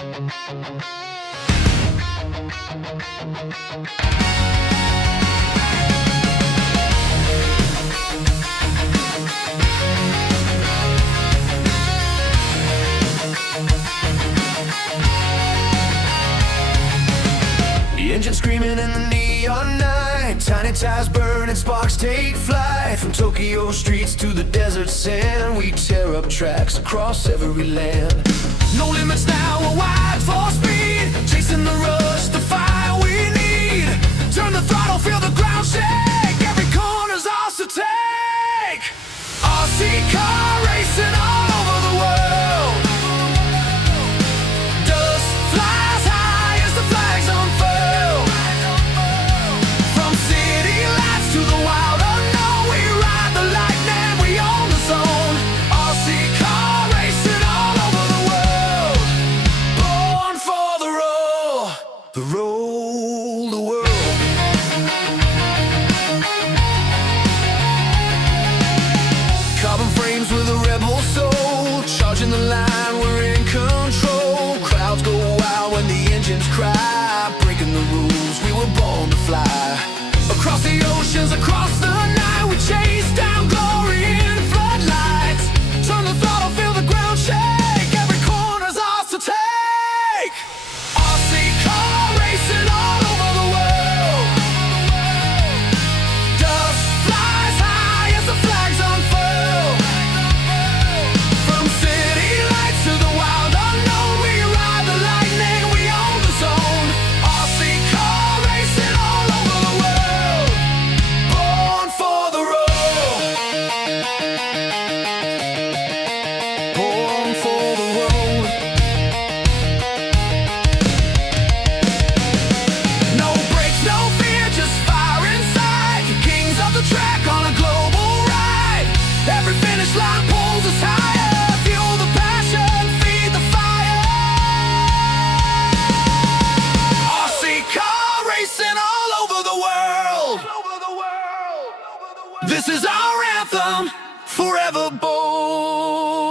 The engine screaming in the neon night, tiny tires burn and sparks take flight. From Tokyo streets to the desert sand, we tear up tracks across every land. No limits now, we're wide for speed, chasing the rush, the fire we need. Turn the throttle, feel the ground shake, every corner's ours to take. RC car racing all over the world. Dust flies high as the flags unfurl. From city lights to the wild unknown, we ride the lightning, we own the zone. RC car racing all over the world. Born for the roll, the world. Carbon frames with a rebel soul, charging the line, we're in control. Crowds go wild when the engines cry, breaking the rules, we were born to fly. Across the oceans, across the night, we chase down glory in floodlights. Turn the throttle, feel the ground shake, every corner's ours to take. RC car racing all over the world. Dust flies high as the flags unfurl. From city lights to the wild unknown, we ride the lightning, we own the zone. RC car racing all over the world. Born for the road. Born for the road. No brakes, no fear, just fire inside. Kings of the track on a global ride. Every finish line pulls us higher. Fuel the passion, feed the fire. RC car racing all over the world. This is our anthem, forever bold.